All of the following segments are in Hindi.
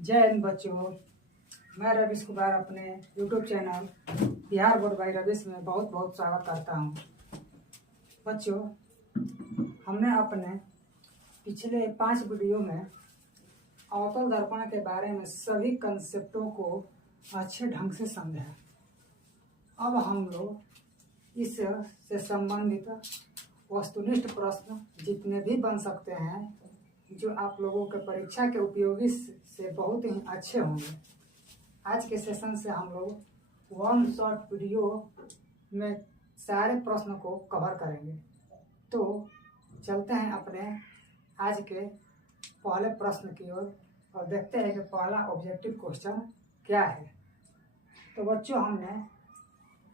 जय हिंद बच्चों। मैं रवीश कुमार अपने YouTube channel Bihar board by Ravish में बहुत बहुत स्वागत करता हूं। बच्चों, हमने अपने पिछले 5 वीडियो में अवतल दर्पण के बारे में सभी कंसेप्टों को अच्छे ढंग से समझा। अब हम लोग इससे संबंधित वस्तुनिष्ठ प्रश्न जितने भी बन सकते हैं जो आप लोगों के परीक्षा के उपयोगी से बहुत ही अच्छे होंगे, आज के सेशन से हम लोग वन शॉर्ट वीडियो में सारे प्रश्न को कवर करेंगे। तो चलते हैं अपने आज के पहले प्रश्न की ओर और देखते हैं कि पहला ऑब्जेक्टिव क्वेश्चन क्या है। तो बच्चों, हमने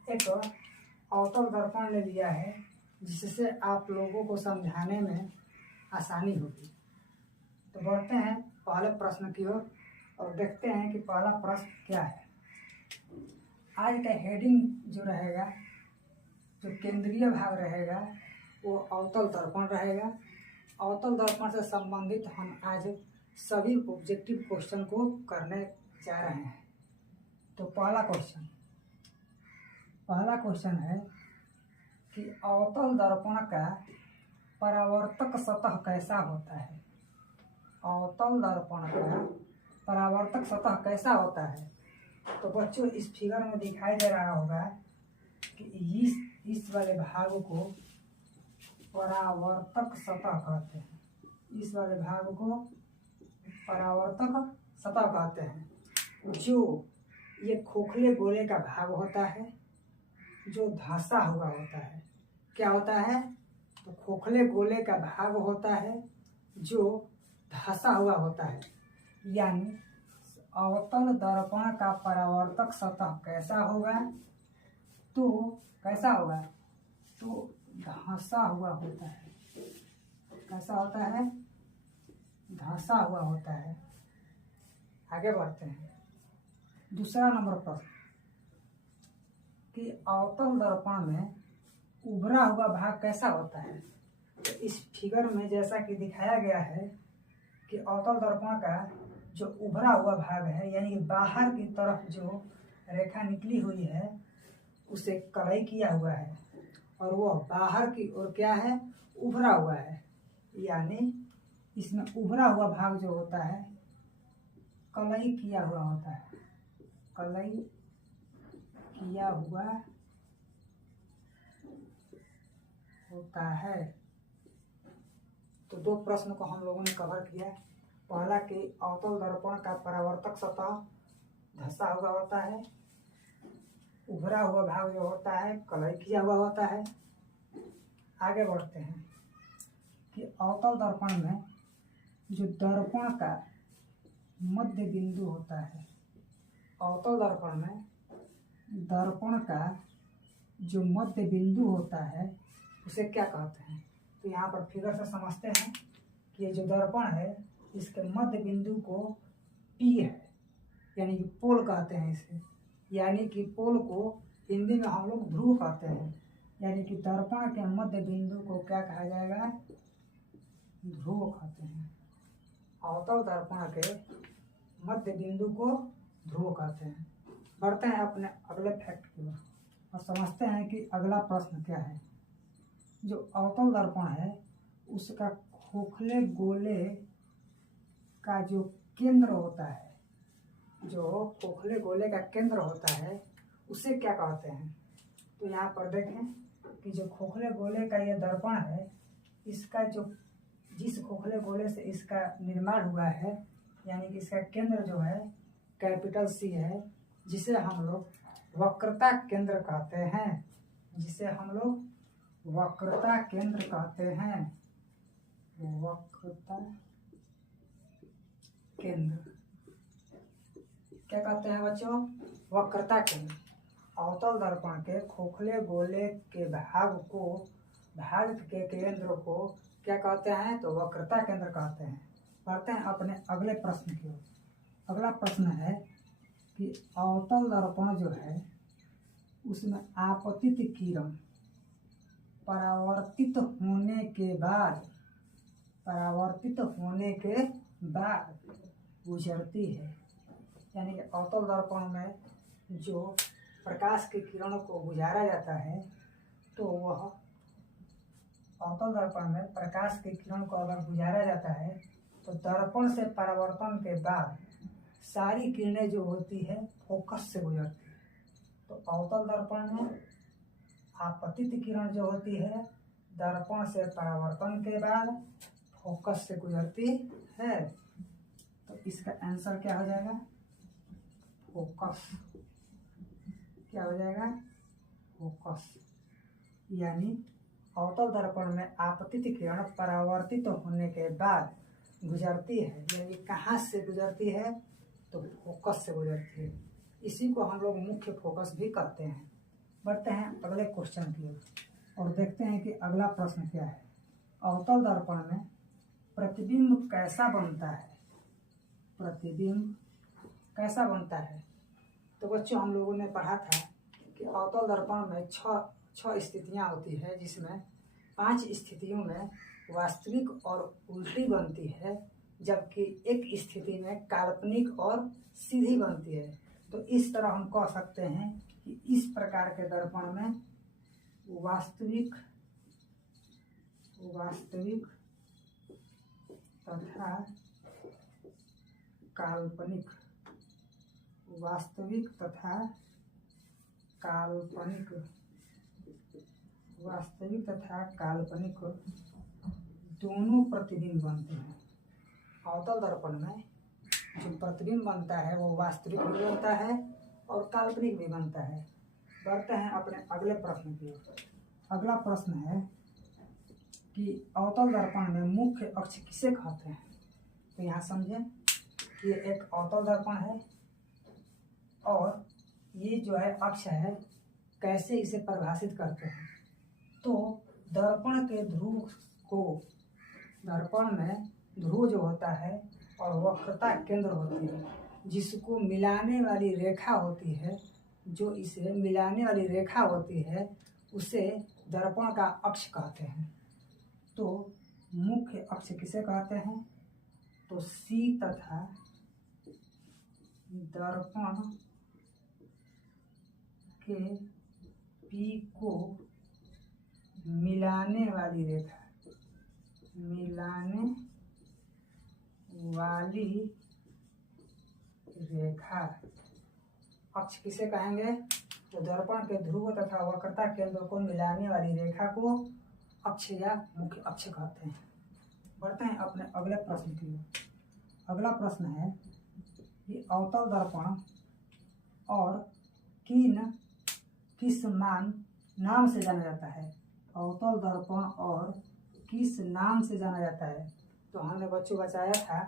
एक अवतल दर्पण ले लिया है जिससे आप लोगों को समझाने में आसानी होगी। तो बढ़ते हैं पहले प्रश्न की ओर और देखते हैं कि पहला प्रश्न क्या है। आज का हेडिंग जो रहेगा, जो केंद्रीय भाग रहेगा, वो अवतल दर्पण रहेगा। अवतल दर्पण से संबंधित हम आज सभी ऑब्जेक्टिव क्वेश्चन को करने जा रहे हैं। तो पहला क्वेश्चन है कि अवतल दर्पण का परावर्तक सतह कैसा होता है। अवतल दर्पण का परावर्तक सतह कैसा होता है। तो बच्चों, इस फिगर में दिखाई दे रहा होगा कि इस वाले भाग को परावर्तक सतह कहते हैं। इस वाले भाग को परावर्तक सतह कहते हैं। जो ये खोखले गोले का भाग होता है जो धंसा हुआ होता है। क्या होता है? तो खोखले गोले का भाग होता है जो धंसा हुआ होता है। यानी अवतल दर्पण का परावर्तक सतह कैसा होगा? तो कैसा होगा? तो धंसा हुआ होता है। कैसा होता है? धंसा हुआ होता है। आगे बढ़ते हैं। दूसरा नंबर प्रश्न कि अवतल दर्पण में उभरा हुआ भाग कैसा होता है। तो इस फिगर में जैसा कि दिखाया गया है कि अवतल दर्पण का जो उभरा हुआ भाग है, यानी कि बाहर की तरफ जो रेखा निकली हुई है उसे कलई किया हुआ है और वह बाहर की ओर क्या है? उभरा हुआ है। यानी इसमें उभरा हुआ भाग जो होता है कलई किया हुआ होता है। कलई किया हुआ होता है। तो 2 प्रश्न को हम लोगों ने कवर किया। पहला कि अवतल दर्पण का परावर्तक सतह धंसा हुआ होता है, उभरा हुआ भाग जो होता है कलई किया हुआ होता है। आगे बढ़ते हैं कि अवतल दर्पण में जो दर्पण का मध्य बिंदु होता है, अवतल दर्पण में दर्पण का जो मध्य बिंदु होता है उसे क्या कहते हैं। तो यहाँ पर फिगर से समझते हैं कि ये जो दर्पण है इसके मध्य बिंदु को P है, यानी कि पोल कहते हैं इसे। यानी कि पोल को हिंदी में हम लोग ध्रुव कहते हैं। यानी कि दर्पण के मध्य बिंदु को क्या कहा जाएगा? ध्रुव कहते हैं। अवतल दर्पण के मध्य बिंदु को ध्रुव कहते हैं। बढ़ते हैं अपने अगले फैक्ट की ओर और समझते हैं कि अगला प्रश्न क्या है। जो अवतल दर्पण है उसका खोखले गोले का जो केंद्र होता है, जो खोखले गोले का केंद्र होता है उसे क्या कहते हैं। तो यहाँ पर देखें कि जो खोखले गोले का ये दर्पण है, इसका जो जिस खोखले गोले से इसका निर्माण हुआ है, यानी कि इसका केंद्र जो है कैपिटल C है, जिसे हम लोग वक्रता केंद्र कहते हैं। जिसे हम लोग वक्रता केंद्र कहते हैं। वक्रता केंद्र क्या कहते हैं बच्चों? वक्रता केंद्र। अवतल दर्पण के खोखले गोले के भाग के केंद्र को क्या कहते हैं? तो वक्रता केंद्र कहते हैं। बढ़ते हैं अपने अगले प्रश्न की ओर। अगला प्रश्न है कि अवतल दर्पण जो है उसमें आपतित किरण परावर्तित होने के बाद गुजरती है। यानी कि अवतल दर्पण में जो प्रकाश की किरणों को गुजारा जाता है, तो वह अवतल दर्पण में प्रकाश की किरण को अगर गुजारा जाता है तो दर्पण से परावर्तन के बाद सारी किरणें जो होती है फोकस से गुजरती है। तो अवतल दर्पण में आपतित किरण जो होती है दर्पण से परावर्तन के बाद फोकस से गुजरती है। तो इसका आंसर क्या हो जाएगा? फोकस। क्या हो जाएगा? फोकस। यानी अवतल दर्पण में आपतित किरण परावर्तित होने के बाद गुजरती है। यानी कहाँ से गुजरती है? तो फोकस से गुजरती है। इसी को हम लोग मुख्य फोकस भी कहते हैं। बढ़ते हैं अगले क्वेश्चन की ओर और देखते हैं कि अगला प्रश्न क्या है। अवतल दर्पण में प्रतिबिंब कैसा बनता है? प्रतिबिंब कैसा बनता है? तो बच्चों, हम लोगों ने पढ़ा था कि अवतल दर्पण में छह स्थितियां होती है, जिसमें 5 स्थितियों में वास्तविक और उल्टी बनती है, जबकि एक स्थिति में काल्पनिक और सीधी बनती है। तो इस तरह हम कह सकते हैं कि इस प्रकार के दर्पण में वास्तविक तथा काल्पनिक, वास्तविक तथा काल्पनिक दोनों प्रतिबिंब बनते हैं। अवतल दर्पण में जो प्रतिबिंब बनता है वो वास्तविक भी बनता है और काल्पनिक भी बनता है। बढ़ते हैं अपने अगले प्रश्न की ओर। अगला प्रश्न है कि अवतल दर्पण में मुख्य अक्ष किसे कहते हैं? तो यहाँ समझें कि एक अवतल दर्पण है और ये जो है अक्ष है, कैसे इसे परिभाषित करते हैं? तो दर्पण के ध्रुव को, दर्पण में ध्रुव जो होता है और वक्रता केंद्र होती है, जिसको मिलाने वाली रेखा होती है, जो इसे मिलाने वाली रेखा होती है उसे दर्पण का अक्ष कहते हैं। तो मुख्य अक्ष किसे कहते हैं? तो सी तथा दर्पण के पी को मिलाने वाली रेखा, अक्ष किसे कहेंगे? तो दर्पण के ध्रुव तथा वक्रता केंद्र को मिलाने वाली रेखा को अक्ष या मुख्य अक्ष कहते हैं। बढ़ते हैं अपने अगले प्रश्न की ओर। अगला प्रश्न है कि अवतल दर्पण और किस नाम से जाना जाता है? अवतल दर्पण और किस नाम से जाना जाता है? तो हमने बच्चों बताया था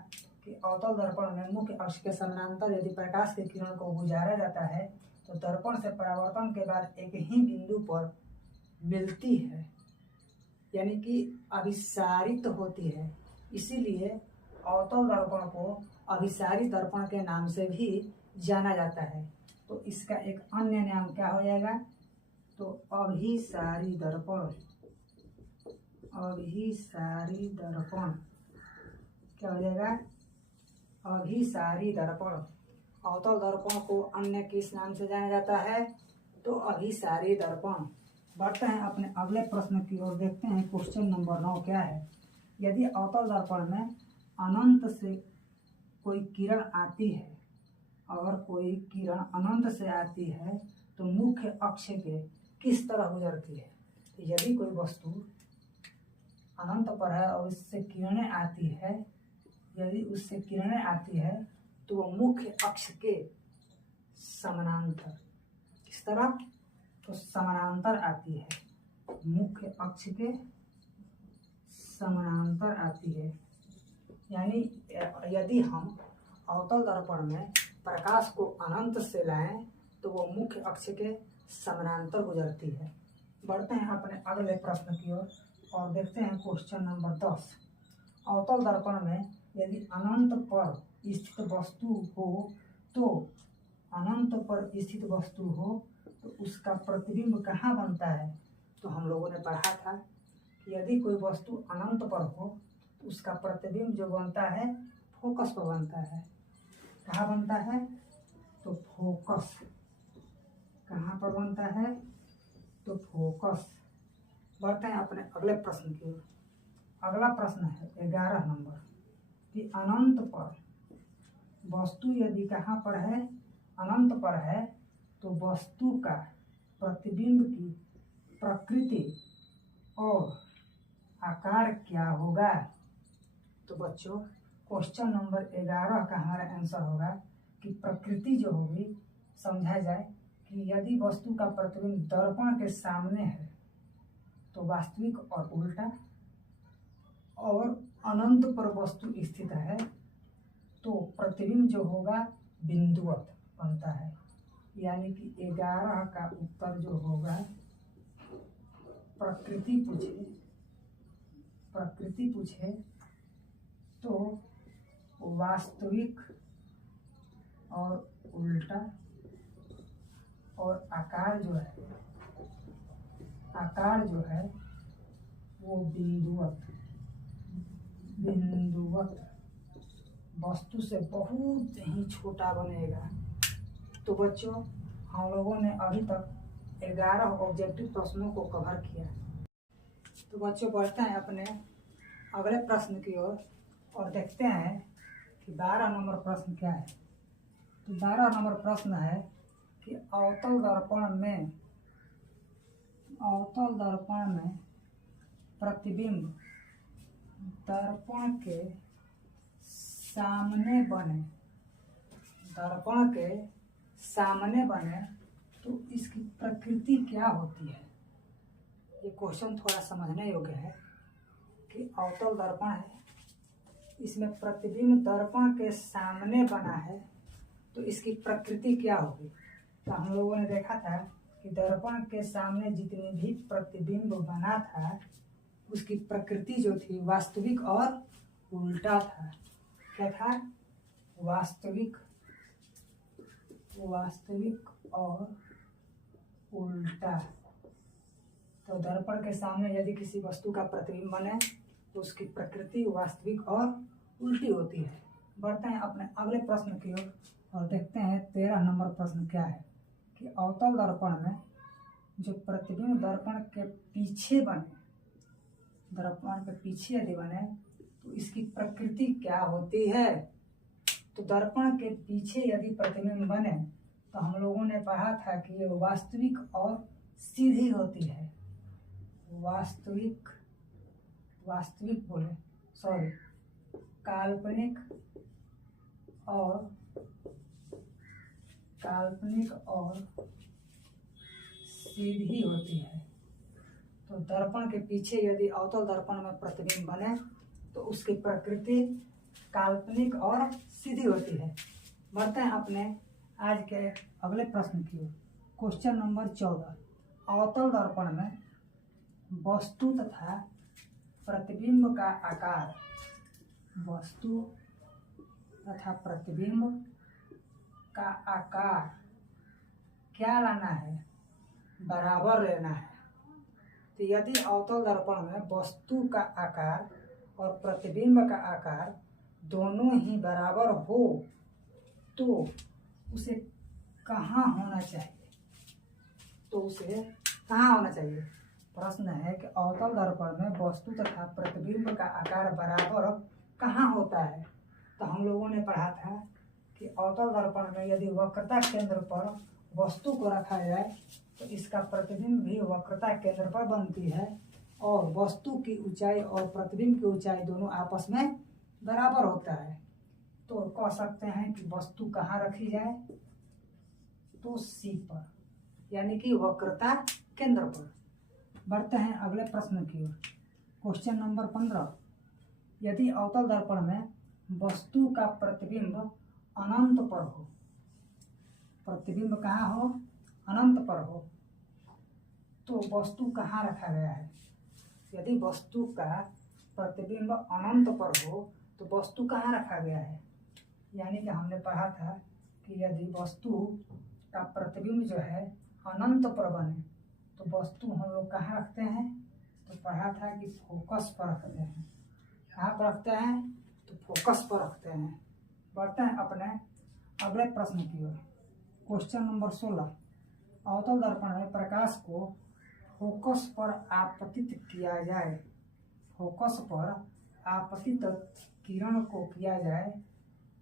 कि अवतल दर्पण में मुख्य अक्ष के समानांतर यदि प्रकाश की किरण को गुजारा जाता है तो दर्पण से परावर्तन के बाद एक ही बिंदु पर मिलती है, यानी कि अभिसारित होती है। इसीलिए अवतल दर्पण को अभिसारी दर्पण के नाम से भी जाना जाता है। तो इसका एक अन्य नाम क्या हो जाएगा? तो अभिसारी दर्पण। क्या हो जाएगा? अभिसारी दर्पण। अवतल दर्पण को अन्य किस नाम से जाना जाता है? तो अभिसारी दर्पण। बढ़ते हैं अपने अगले प्रश्न की ओर, देखते हैं क्वेश्चन नंबर 9 क्या है। यदि अवतल दर्पण में अनंत से कोई किरण आती है, अगर कोई किरण अनंत से आती है तो मुख्य अक्ष के किस तरह गुजरती है? तो यदि कोई वस्तु अनंत पर है और उससे किरणें आती है, यदि उससे किरणें आती है तो वो मुख्य अक्ष के समानांतर, किस तरह? तो समानांतर आती है, मुख्य अक्ष के समानांतर आती है। यानी यदि हम अवतल दर्पण में प्रकाश को अनंत से लाएं तो वो मुख्य अक्ष के समानांतर गुजरती है। बढ़ते हैं अपने अगले प्रश्न की ओर और देखते हैं क्वेश्चन नंबर 10। अवतल दर्पण में यदि अनंत पर स्थित वस्तु हो तो उसका प्रतिबिंब कहाँ बनता है? तो हम लोगों ने पढ़ा था कि यदि कोई वस्तु अनंत पर हो तो उसका प्रतिबिंब जो बनता है फोकस पर बनता है। कहाँ बनता है? तो फोकस। कहाँ पर बनता है? तो फोकस। बढ़ते हैं अपने अगले प्रश्न की ओर। अगला प्रश्न है 11 नंबर कि अनंत पर वस्तु यदि कहाँ पर है? अनंत पर है तो वस्तु का प्रतिबिंब की प्रकृति और आकार क्या होगा? तो बच्चों क्वेश्चन नंबर 11 का हमारा आंसर होगा कि प्रकृति जो होगी, समझा जाए कि यदि वस्तु का प्रतिबिंब दर्पण के सामने है तो वास्तविक और उल्टा, और अनंत पर वस्तु स्थित है तो प्रतिबिंब जो होगा बिंदुवत बनता है। यानी कि 11 का उत्तर जो होगा, प्रकृति पूछे तो वास्तविक और उल्टा, और आकार जो है वो बिंदुवत वस्तु से बहुत ही छोटा बनेगा। तो बच्चों हम लोगों ने अभी तक 11 ऑब्जेक्टिव प्रश्नों को कवर किया। तो बच्चों बढ़ते हैं अपने अगले प्रश्न की ओर और देखते हैं कि 12 नंबर प्रश्न क्या है। तो 12 नंबर प्रश्न है कि अवतल दर्पण में प्रतिबिंब दर्पण के सामने बने तो इसकी प्रकृति क्या होती है? ये क्वेश्चन थोड़ा समझने योग्य है कि अवतल दर्पण है, इसमें प्रतिबिंब दर्पण के सामने बना है तो इसकी प्रकृति क्या होगी? तो हम लोगों ने देखा था कि दर्पण के सामने जितनी भी प्रतिबिंब बना था उसकी प्रकृति जो थी वास्तविक और उल्टा था। क्या था? वास्तविक और उल्टा। तो दर्पण के सामने यदि किसी वस्तु का प्रतिबिंब बने तो उसकी प्रकृति वास्तविक और उल्टी होती है। बढ़ते हैं अपने अगले प्रश्न की ओर और देखते हैं 13 नंबर प्रश्न क्या है कि अवतल दर्पण में जो प्रतिबिंब दर्पण के पीछे यदि बने तो इसकी प्रकृति क्या होती है? तो दर्पण के पीछे यदि प्रतिबिंब बने तो हम लोगों ने पढ़ा था कि ये वास्तविक और सीधी होती है। काल्पनिक और सीधी होती है। तो दर्पण के पीछे यदि अवतल दर्पण में प्रतिबिंब बने तो उसकी प्रकृति काल्पनिक और सीधी होती है। बढ़ते हैं अपने आज के अगले प्रश्न की ओर। क्वेश्चन नंबर 14 अवतल दर्पण में वस्तु तथा प्रतिबिंब का आकार क्या लाना है? बराबर लेना है। तो यदि अवतल दर्पण में वस्तु का आकार और प्रतिबिंब का आकार दोनों ही बराबर हो तो उसे कहाँ होना चाहिए? प्रश्न है कि अवतल दर्पण में वस्तु तथा प्रतिबिंब का आकार बराबर कहाँ होता है? तो हम लोगों ने पढ़ा था कि अवतल दर्पण में यदि वक्रता केंद्र पर वस्तु को रखा जाए तो इसका प्रतिबिंब भी वक्रता केंद्र पर बनती है और वस्तु की ऊंचाई और प्रतिबिंब की ऊंचाई दोनों आपस में बराबर होता है। तो कह सकते हैं कि वस्तु कहाँ रखी जाए? तो सी पर, यानी कि वक्रता केंद्र पर। बढ़ते हैं अगले प्रश्न की ओर। क्वेश्चन नंबर 15 यदि अवतल दर्पण में वस्तु का प्रतिबिंब अनंत पर हो, प्रतिबिंब कहाँ हो? अनंत पर हो, तो वस्तु कहाँ रखा गया है? यदि वस्तु का प्रतिबिंब अनंत पर हो तो वस्तु कहाँ रखा गया है? यानी कि हमने पढ़ा था कि यदि वस्तु का प्रतिबिंब जो है अनंत पर बने तो वस्तु हम लोग कहाँ रखते हैं? तो पढ़ा था कि फोकस पर रखते हैं। कहाँ पर रखते हैं? तो फोकस पर रखते हैं। बढ़ते हैं अपने अगले प्रश्न की ओर। Question number 16। अवतल दर्पण में प्रकाश को फोकस पर आपतित किया जाए, फोकस पर आपतित किरण को किया जाए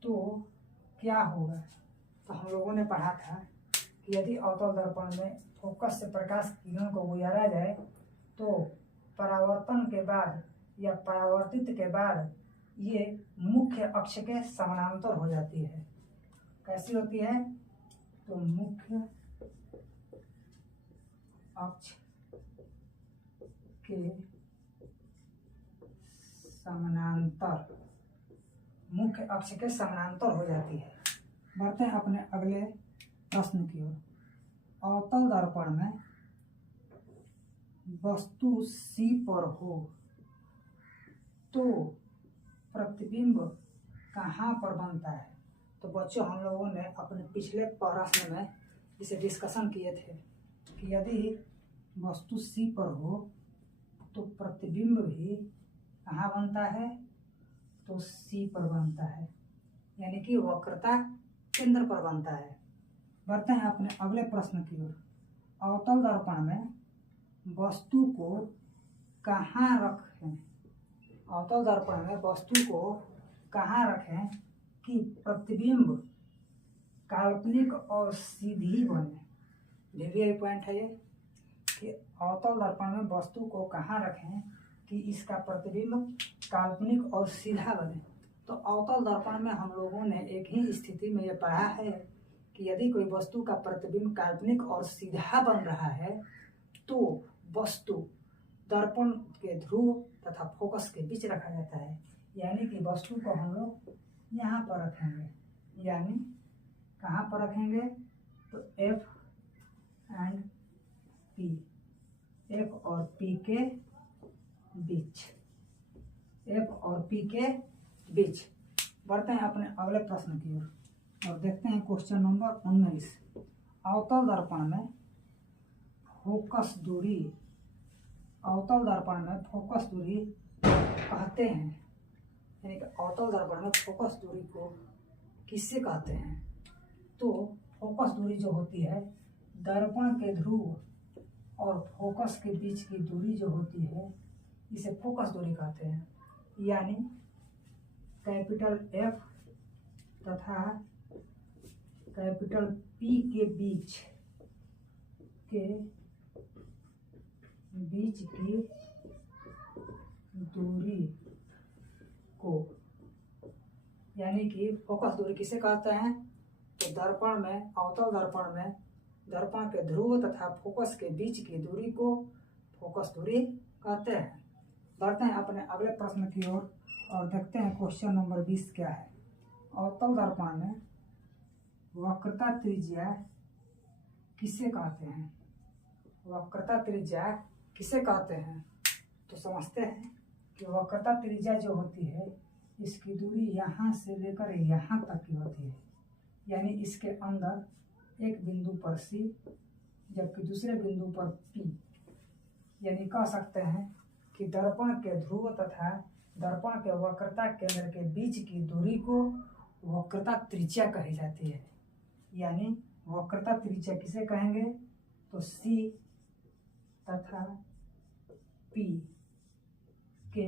तो क्या होगा। तो हम लोगों ने पढ़ा था कि यदि अवतल दर्पण में फोकस से प्रकाश किरण को गुजारा जाए तो परावर्तन के बाद या परावर्तित के बाद ये मुख्य अक्ष के समानांतर हो जाती है। कैसी होती है। तो मुख्य अक्ष के समानांतर, मुख्य अक्ष के समानांतर हो जाती है। बढ़ते हैं अपने अगले प्रश्न की ओर। अवतल दर्पण में वस्तु C पर हो तो प्रतिबिंब कहाँ पर बनता है। तो बच्चों हम लोगों ने अपने पिछले प्रश्न में इसे डिस्कशन किए थे कि यदि वस्तु C पर हो तो प्रतिबिंब भी कहाँ बनता है। तो C पर बनता है, यानी कि वक्रता केंद्र पर बनता है। बढ़ते हैं अपने अगले प्रश्न की ओर। अवतल दर्पण में वस्तु को कहाँ रखें, अवतल दर्पण में वस्तु को कहाँ रखें कि प्रतिबिंब काल्पनिक और सीधी बने। वीवीआई पॉइंट है ये कि अवतल दर्पण में वस्तु को कहाँ रखें कि इसका प्रतिबिंब काल्पनिक और सीधा बने। तो अवतल दर्पण में हम लोगों ने एक ही स्थिति में ये पढ़ा है कि यदि कोई वस्तु का प्रतिबिंब काल्पनिक और सीधा बन रहा है तो वस्तु दर्पण के ध्रुव तथा फोकस के बीच रखा जाता है, यानी कि वस्तु को हम लोग यहाँ पर रखेंगे, यानी कहाँ पर रखेंगे। तो F एंड P, F और P के बीच, F और P के बीच। बढ़ते हैं अपने अगले प्रश्न की ओर और देखते हैं क्वेश्चन नंबर 19। अवतल दर्पण में फोकस दूरी, अवतल दर्पण में फोकस दूरी कहते हैं, यानी कि अवतल दर्पण में फोकस दूरी को किससे कहते हैं। तो फोकस दूरी जो होती है दर्पण के ध्रुव और फोकस के बीच की दूरी जो होती है इसे फोकस दूरी कहते हैं, यानी कैपिटल F तथा कैपिटल P के बीच की दूरी को, यानी कि फोकस दूरी किसे कहते हैं। तो दर्पण में, अवतल दर्पण में दर्पण के ध्रुव तथा फोकस के बीच की दूरी को फोकस दूरी कहते हैं। बढ़ते हैं अपने अगले प्रश्न की ओर और देखते हैं क्वेश्चन नंबर 20 क्या है। अवतल दर्पण में वक्रता त्रिज्या किसे कहते हैं, वक्रता त्रिज्या किसे कहते हैं। तो समझते हैं कि वक्रता त्रिज्या जो होती है इसकी दूरी यहाँ से लेकर यहाँ तक की होती है, यानी इसके अंदर एक बिंदु पर C जबकि दूसरे बिंदु पर P, यानी कह सकते हैं कि दर्पण के ध्रुव तथा दर्पण के वक्रता केंद्र के बीच की दूरी को वक्रता त्रिज्या कही जाती है। यानी वक्रता त्रिज्या किसे कहेंगे। तो C तथा P के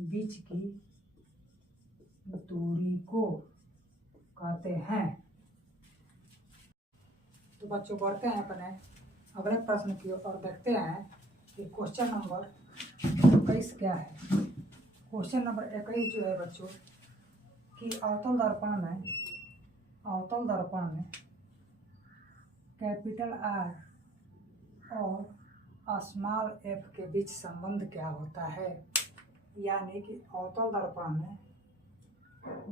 बीच की दूरी को कहते हैं। तो बच्चों बढ़ते हैं अपने अगले प्रश्न की ओर और देखते हैं कि क्वेश्चन नंबर 21 क्या है। क्वेश्चन नंबर 21 जो है बच्चों कि अवतल दर्पण में कैपिटल R और स्मॉल f के बीच संबंध क्या होता है। यानी कि अवतल दर्पण में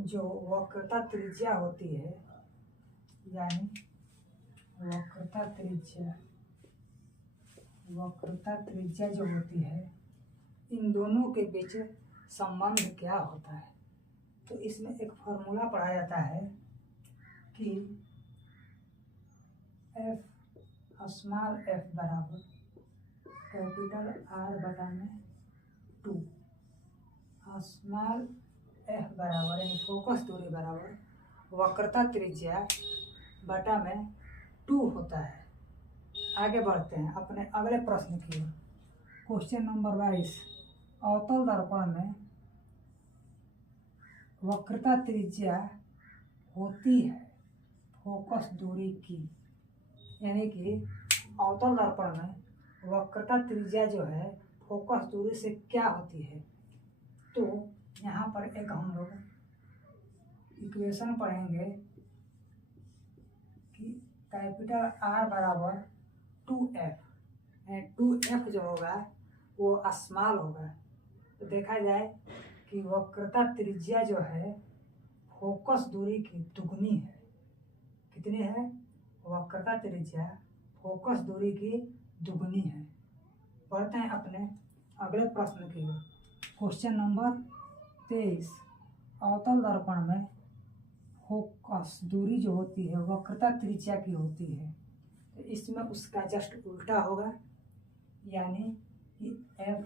जो वक्रता त्रिज्या होती है, यानी वक्रता त्रिज्या जो होती है इन दोनों के बीच संबंध क्या होता है। तो इसमें एक फॉर्मूला पढ़ा जाता है कि स्मॉल f बराबर कैपिटल R बटा में 2, स्मॉल f बराबर यानी फोकस दूरी बराबर वक्रता त्रिज्या बटा में 2 होता है। आगे बढ़ते हैं अपने अगले प्रश्न की ओर। क्वेश्चन नंबर 22, अवतल दर्पण में वक्रता त्रिज्या होती है फोकस दूरी की, यानी कि अवतल दर्पण में वक्रता त्रिज्या जो है फोकस दूरी से क्या होती है। तो यहाँ पर एक हम लोग इक्वेशन पढ़ेंगे कि कैपिटल R बराबर 2F, 2F जो होगा वो स्मॉल होगा। तो देखा जाए कि वक्रता त्रिज्या जो है फोकस दूरी की दुगनी है। कितनी है? वक्रता त्रिज्या फोकस दूरी की दुगनी है। बढ़ते हैं अपने अगले प्रश्न की ओर। क्वेश्चन नंबर 23, अवतल दर्पण में फोकस दूरी जो होती है वक्रता त्रिज्या की होती है। तो इसमें उसका जस्ट उल्टा होगा, यानी कि F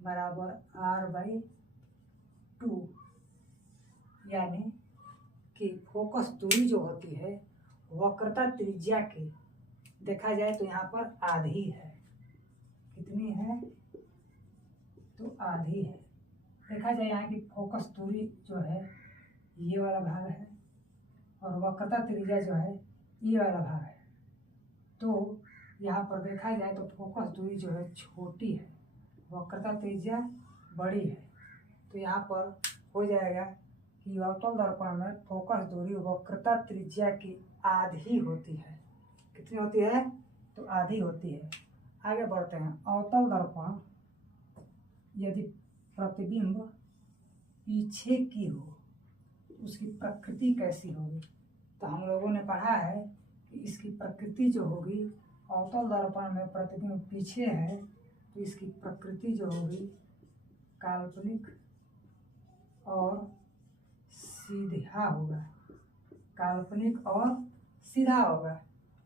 बराबर R/2, यानी कि फोकस दूरी जो होती है वक्रता त्रिज्या की देखा जाए तो यहाँ पर आधी है। कितनी है? तो आधी है। देखा जाए यहाँ की फोकस दूरी जो है ये वाला भाग है और वक्रता त्रिज्या जो है ये वाला भाग है। तो यहाँ पर देखा जाए तो फोकस दूरी जो है छोटी है, वक्रता त्रिज्या बड़ी है। तो यहाँ पर हो जाएगा कि अवतल दर्पण में फोकस दूरी वक्रता त्रिज्या की आधी होती है। कितनी होती है? तो आधी होती है। आगे बढ़ते हैं। अवतल दर्पण यदि प्रतिबिंब पीछे की हो उसकी प्रकृति कैसी होगी। तो हम लोगों ने पढ़ा है कि इसकी प्रकृति जो होगी, अवतल दर्पण में प्रतिबिंब पीछे है तो इसकी प्रकृति जो होगी काल्पनिक और सीधा होगा। काल्पनिक और सीधा होगा।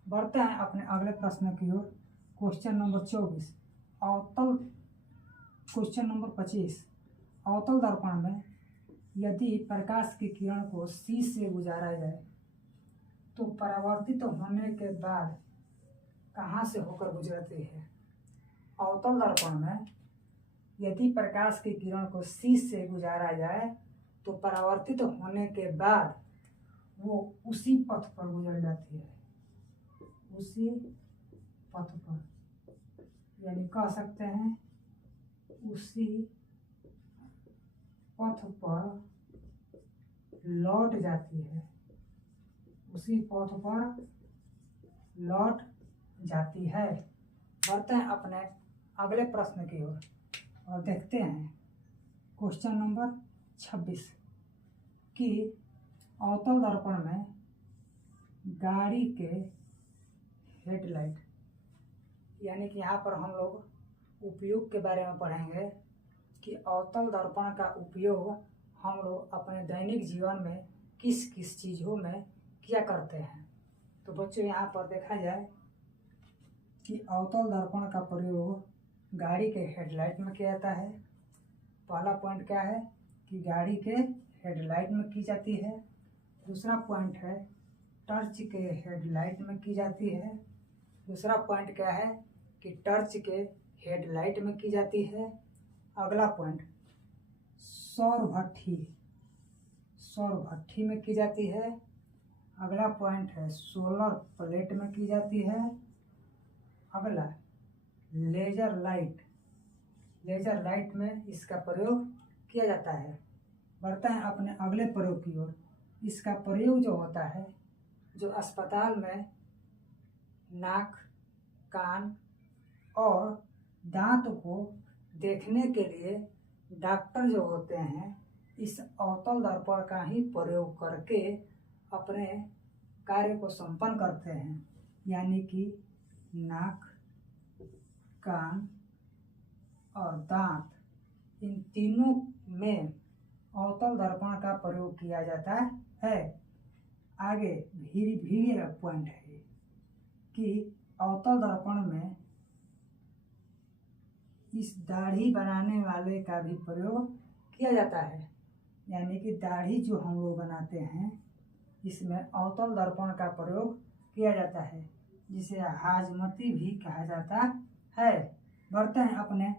बढ़ते हैं अपने अगले प्रश्न की ओर। क्वेश्चन नंबर 24, क्वेश्चन नंबर 25, अवतल दर्पण में यदि प्रकाश की किरण को C से गुजारा जाए तो परावर्तित होने के बाद कहाँ से होकर गुजरती है। अवतल दर्पण में यदि प्रकाश की किरण को C से गुजारा जाए तो परावर्तित होने के बाद वो उसी पथ पर गुजर जाती है। उसी पथ पर, यानी कह सकते हैं उसी पथ पर लौट जाती है। उसी पथ पर लौट जाती है। बढ़ते हैं अपने अगले प्रश्न की ओर और देखते हैं क्वेश्चन नंबर 26 कि अवतल दर्पण में गाड़ी के हेडलाइट, यानी कि यहाँ पर हम लोग उपयोग के बारे में पढ़ेंगे कि अवतल दर्पण का उपयोग हम लोग अपने दैनिक जीवन में किस किस चीज़ों में किया करते हैं। तो बच्चों यहाँ पर देखा जाए कि अवतल दर्पण का प्रयोग गाड़ी के हेडलाइट में किया जाता है। पहला पॉइंट क्या है कि गाड़ी के हेडलाइट में की जाती है। दूसरा पॉइंट है टर्च के हेडलाइट में की जाती है। दूसरा पॉइंट क्या है कि टर्च के हेडलाइट में की जाती है। अगला पॉइंट सौर भट्ठी में की जाती है। अगला पॉइंट है सोलर प्लेट में की जाती है। अगला लेजर लाइट में इसका प्रयोग किया जाता है। बढ़ते हैं अपने अगले प्रयोग की ओर। इसका प्रयोग जो होता है, जो अस्पताल में नाक, कान और दांत को देखने के लिए डॉक्टर जो होते हैं इस अवतल दर्पण का ही प्रयोग करके अपने कार्य को संपन्न करते हैं। यानी कि नाक, कान और दांत, इन तीनों में अवतल दर्पण का प्रयोग किया जाता है। आगे भी पॉइंट है कि अवतल दर्पण में इस दाढ़ी बनाने वाले का भी प्रयोग किया जाता है। यानी कि दाढ़ी जो हम लोग बनाते हैं इसमें अवतल दर्पण का प्रयोग किया जाता है, जिसे हाजमती भी कहा जाता है। बढ़ते हैं अपने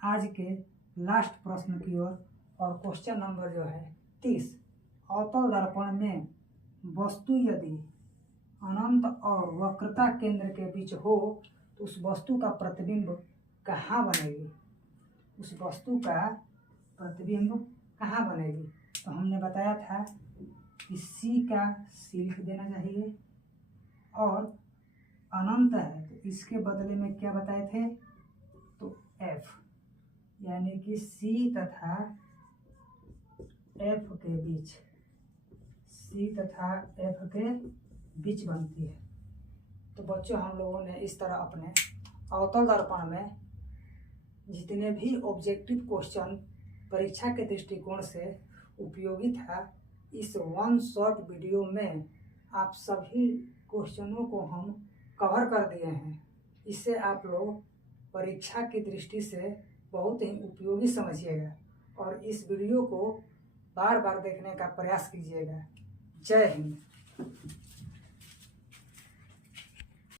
आज के लास्ट प्रश्न की ओर, और क्वेश्चन नंबर जो है 30। अवतल दर्पण में वस्तु यदि अनंत और वक्रता केंद्र के बीच हो तो उस वस्तु का प्रतिबिंब कहाँ बनेगी? उस वस्तु का प्रतिबिंब कहाँ बनेगी? तो हमने बताया था कि सी का सी लिख देना चाहिए, और अनंत है तो इसके बदले में क्या बताए थे? तो एफ, यानी कि सी तथा एफ के बीच, सी तथा एफ के बीच बनती है। तो बच्चों, हम लोगों ने इस तरह अपने अवतल दर्पण में जितने भी ऑब्जेक्टिव क्वेश्चन परीक्षा के दृष्टिकोण से उपयोगी था, इस वन शॉर्ट वीडियो में आप सभी क्वेश्चनों को हम कवर कर दिए हैं। इससे आप लोग परीक्षा की दृष्टि से बहुत ही उपयोगी समझिएगा, और इस वीडियो को बार बार देखने का प्रयास कीजिएगा। जय हिंद।